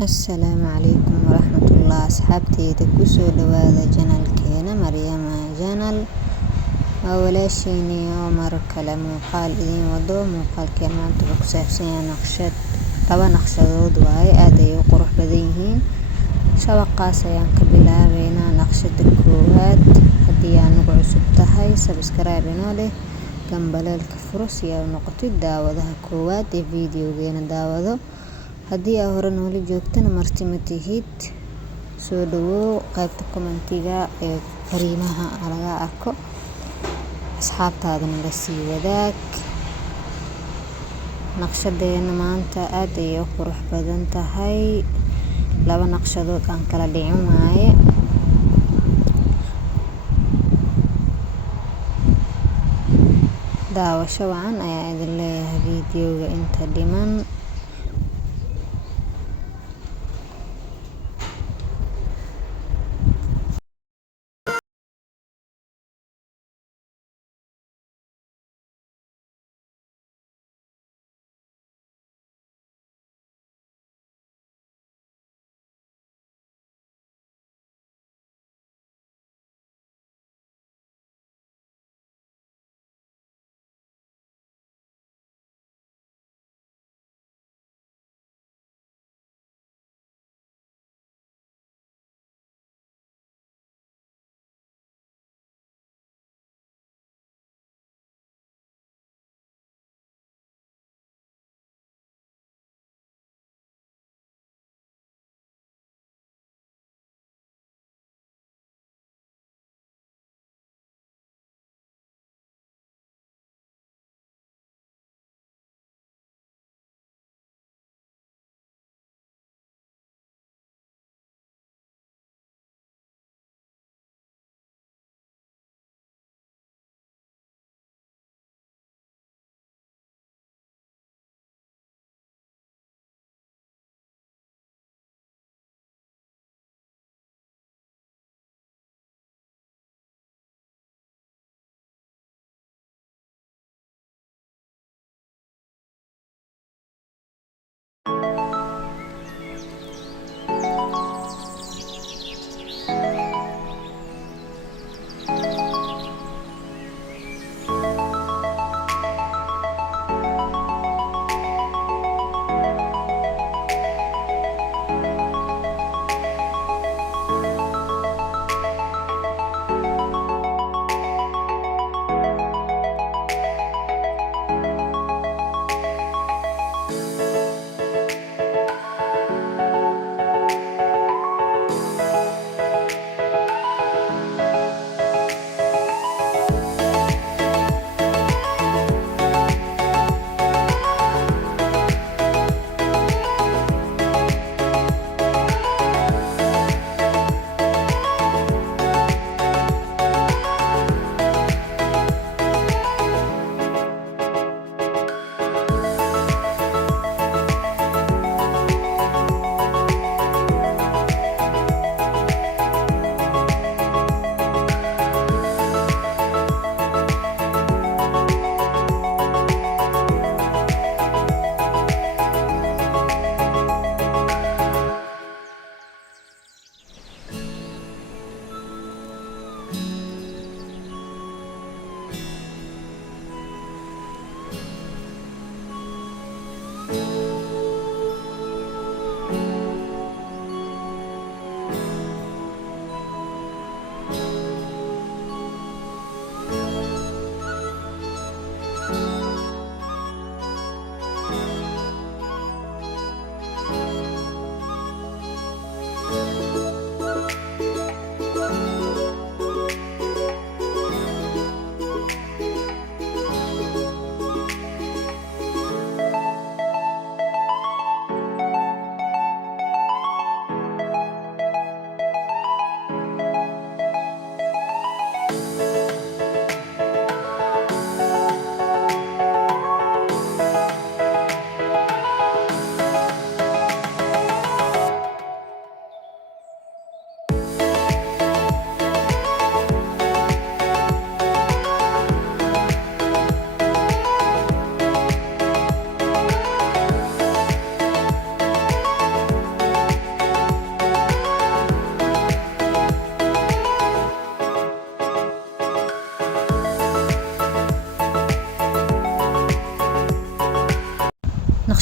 Assalaamu calaykum waraxmatullaah asxaabteyda kusoo dhawaada janalkeena Maryama Janal. Waa walaashayni oo mar kale muuqaal idiin wado. Muuqaalkeen maanta wuxuu ku saabsan yahay laba naqshadood waaye, aad ay u qurux badan yihiin. Shabaqaas ayaan ka bilaabeynaa naqshada koowaad. Haddii aad nagu cusub tahay subscribe inoo leh, gambaleelka furo si aad u noqotid daawadaha koowaad ee videogeena daawado. Haddii aad hore noola joogtana marti ma tihid, soo dhawow. qaybta commentiga ee fariimaha laga arko asxaabtaadana la sii wadaag. Naqshadeena maanta aad ay u qurux badan tahay. Laba naqshadood aan kala dhicin waaye. Daawasho wacan ayaa idin leeyahay videoga inta dhiman.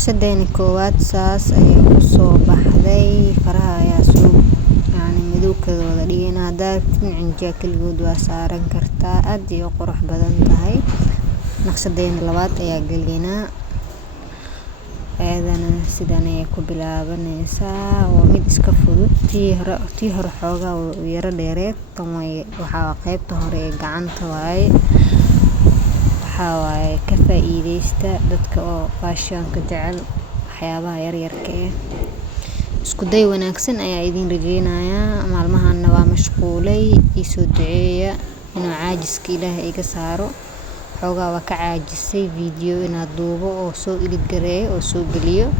naqshadeena koowaad saas ayay kusoo baxday. Faraha ayaa soo midabkooda dhigana hadaa cinjiga kaligood waa saaran kartaa, aad ay u qurux badan tahay. Naqshadeena labaad ayaa galinaa, ayadana sidan ayay ku bilaabanaysaa. waa mid iska fudud, tii hore xoogaa u yara dheereed, tan waxaa qaybta hore ee gacanta waaye. waxaa waaye ka faa'iideysta dadka oo fashion-ka jecel, waxyaabaha yaryarka isku day wanaagsan ayaa idin rajeynayaa. maalmahana waa mashquulay, isoo duceeya inuu caajiska Ilaahay iga saaro. xoogaa waa ka caajisay video inaad duubo oo soo edit gareeyo oo soo geliyo.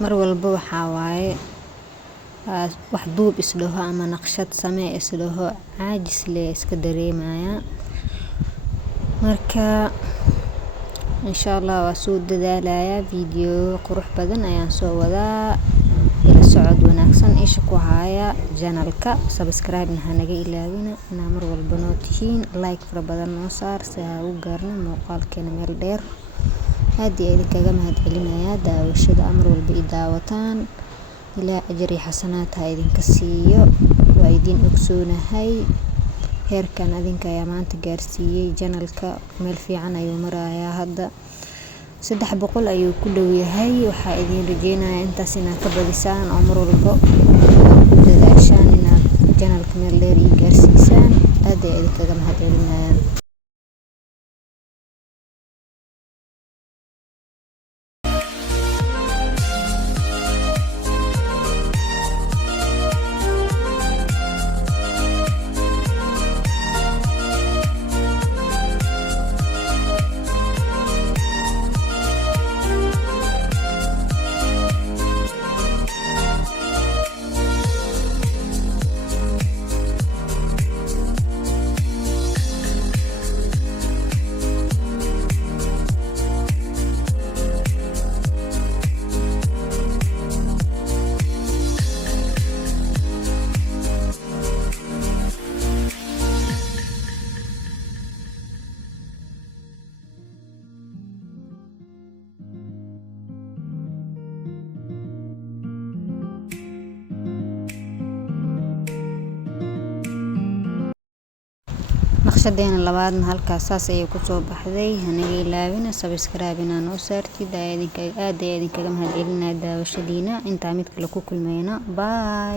mar walba waxaa waaye wax duub isdhaho ama naqshad samee isdhaho caajis le iska dareemaya. marka insha Allah waa soo dadaalaya, video qurux badan ayaan soo wadaa. ila socod wanaagsan isha ku haya channel-ka, subscribe na naga ilaawina inaa mar walba noo tihiin, like fara badan noo saar si aan u gaarno muuqaalkeena meel dheer. aad iyo aad kaga mahadcelinayaa daawashada mar walba i daawataan. ilaa ajri xasanaad ha idinka siiyo. waa idin ogsoonahay heerkan adinka ayaa maanta gaarsiiyay channel-ka, meel fiican ayuu marayaa hadda. 300 ayuu ku dhow yahay. waxaa idin rajeynayaa intaas inaad ka badisaan oo mar walba ku dadaashaan inaad channel-ka meel dheer i gaarsiisaan. aad iyo aad kaga mahadcelinayaa. naqshadeena labaadna halkaas saas ayay ku soo baxday. hanaga ilaawina subscribe inaa noo saartid. aad idinkaga mahadcelinayaa daawashadiina. intaa mid kale ku kulmayna. bye.